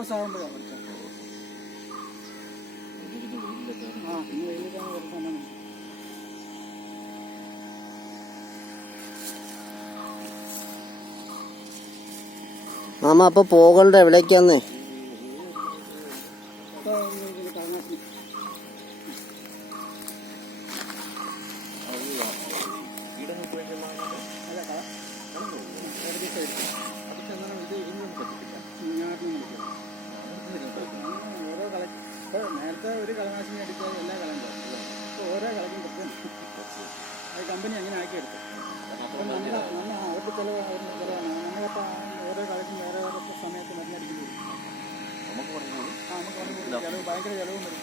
Close ആകുമ്പോഴാണ് ആ കുറച്ച് മാമ അപ്പൊ പോകണ്ട എവിടേക്കാന്ന് ഇപ്പോൾ നേരത്തെ ഒരു കളനാശിനി അടിച്ചാൽ എല്ലാ കളയും അപ്പോൾ ഇപ്പോൾ ഓരോ കളക്കും പ്രത്യേകം അത് കമ്പനി അങ്ങനെ ആക്കിയെടുത്തു. അപ്പം നമ്മൾ നമ്മൾ അവർക്ക് ചിലവ് അവരുടെ ചിലവാണ്. നമ്മളപ്പോൾ ഓരോ കളക്കും വേറെ വേറെ സമയത്ത് മരുന്നടിക്കേണ്ടി വരും ആ നമുക്ക് പറഞ്ഞു ചിലവ് ഭയങ്കര ചിലവും വരും.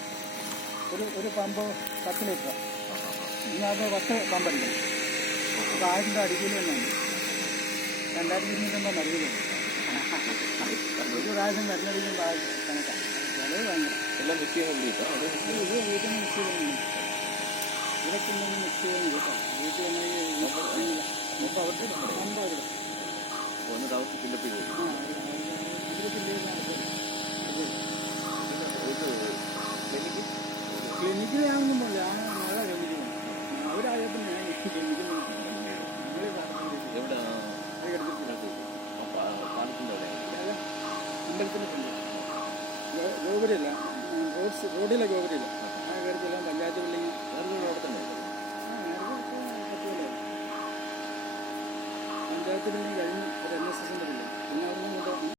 ഒരു ഒരു പമ്പ് പത്ത് ലിറ്റർ ഇതിനകത്ത് പത്ത് പമ്പ് അടിക്കണം അപ്പോൾ ആയിരം രൂപ അടിക്കൂലി തന്നെയാണ് രണ്ടായിരത്തി ഇരുന്നൂറ്റമ്പത് മരുന്നുണ്ട് ഒരു പ്രാവശ്യം മരുന്നടിക്കുമ്പോൾ കണക്കാണ്. ചിലവ് ഭയങ്കര. എല്ലാം മിക്സ് ചെയ്യാൻ വേണ്ടിയിട്ടോ അത് ഇത് വീട്ടിൽ നിന്ന് മിക്സ് മിക്സ് കേട്ടോ. വീട്ടിൽ ഒന്ന് ഫില്ലപ്പ് ചെയ്ത് ഇത് ക്ലിനിക്ക് മഴ ക്ലിനിക്കിൽ എവിടെ? പാലത്തിന്റെ അവിടെ? അമ്പലത്തിന്റെ ഫ്രണ്ട് ഗോപുരമില്ല റോഡ് റോഡിലെ ഗോപുരമില്ല ആ കാര്യത്തിലെല്ലാം പഞ്ചായത്ത് ബിൽഡിങ് വേറെ അവിടെ തന്നെ പഞ്ചായത്ത് കഴിഞ്ഞ